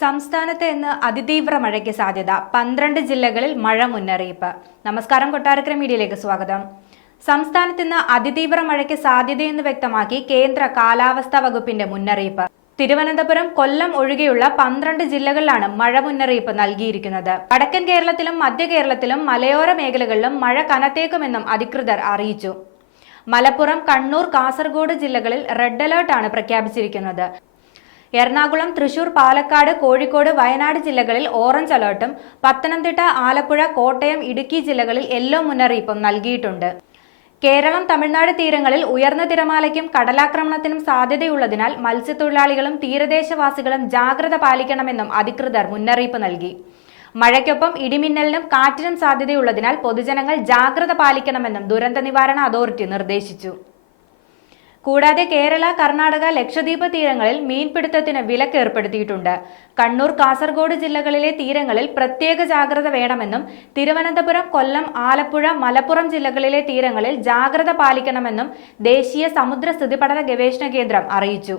സംസ്ഥാനത്ത് ഇന്ന് അതിതീവ്ര മഴയ്ക്ക് സാധ്യത. 12 ജില്ലകളിൽ മഴ മുന്നറിയിപ്പ്. നമസ്കാരം, കൊട്ടാരക്കര മീഡിയയിലേക്ക് സ്വാഗതം. സംസ്ഥാനത്ത് ഇന്ന് അതിതീവ്ര മഴയ്ക്ക് സാധ്യതയെന്ന് വ്യക്തമാക്കി കേന്ദ്ര കാലാവസ്ഥാ വകുപ്പിന്റെ മുന്നറിയിപ്പ്. തിരുവനന്തപുരം, കൊല്ലം ഒഴികെയുള്ള 12 ജില്ലകളിലാണ് മഴ മുന്നറിയിപ്പ് നൽകിയിരിക്കുന്നത്. വടക്കൻ കേരളത്തിലും മധ്യ കേരളത്തിലും മലയോര മേഖലകളിലും മഴ കനത്തേക്കുമെന്നും അധികൃതർ അറിയിച്ചു. മലപ്പുറം, കണ്ണൂർ, കാസർഗോഡ് ജില്ലകളിൽ റെഡ് അലർട്ടാണ് പ്രഖ്യാപിച്ചിരിക്കുന്നത്. എറണാകുളം, തൃശൂർ, പാലക്കാട്, കോഴിക്കോട്, വയനാട് ജില്ലകളിൽ ഓറഞ്ച് അലർട്ടും പത്തനംതിട്ട, ആലപ്പുഴ, കോട്ടയം, ഇടുക്കി ജില്ലകളിൽ യെല്ലോ മുന്നറിയിപ്പും നൽകിയിട്ടുണ്ട്. കേരളം, തമിഴ്നാട് തീരങ്ങളിൽ ഉയർന്ന തിരമാലയ്ക്കും കടലാക്രമണത്തിനും സാധ്യതയുള്ളതിനാൽ മത്സ്യത്തൊഴിലാളികളും തീരദേശവാസികളും ജാഗ്രത പാലിക്കണമെന്നും അധികൃതർ മുന്നറിയിപ്പ് നൽകി. മഴയ്ക്കൊപ്പം ഇടിമിന്നലിനും കാറ്റിനും സാധ്യതയുള്ളതിനാൽ പൊതുജനങ്ങൾ ജാഗ്രത പാലിക്കണമെന്നും ദുരന്ത നിവാരണ അതോറിറ്റി നിർദ്ദേശിച്ചു. കൂടാതെ കേരള, കർണാടക, ലക്ഷദ്വീപ് തീരങ്ങളിൽ മീൻപിടുത്തത്തിന് വിലക്ക് ഏർപ്പെടുത്തിയിട്ടുണ്ട്. കണ്ണൂർ, കാസർഗോഡ് ജില്ലകളിലെ തീരങ്ങളിൽ പ്രത്യേക ജാഗ്രത വേണമെന്നും തിരുവനന്തപുരം, കൊല്ലം, ആലപ്പുഴ, മലപ്പുറം ജില്ലകളിലെ തീരങ്ങളിൽ ജാഗ്രത പാലിക്കണമെന്നും ദേശീയ സമുദ്ര സ്ഥിതിപഠന ഗവേഷണ കേന്ദ്രം അറിയിച്ചു.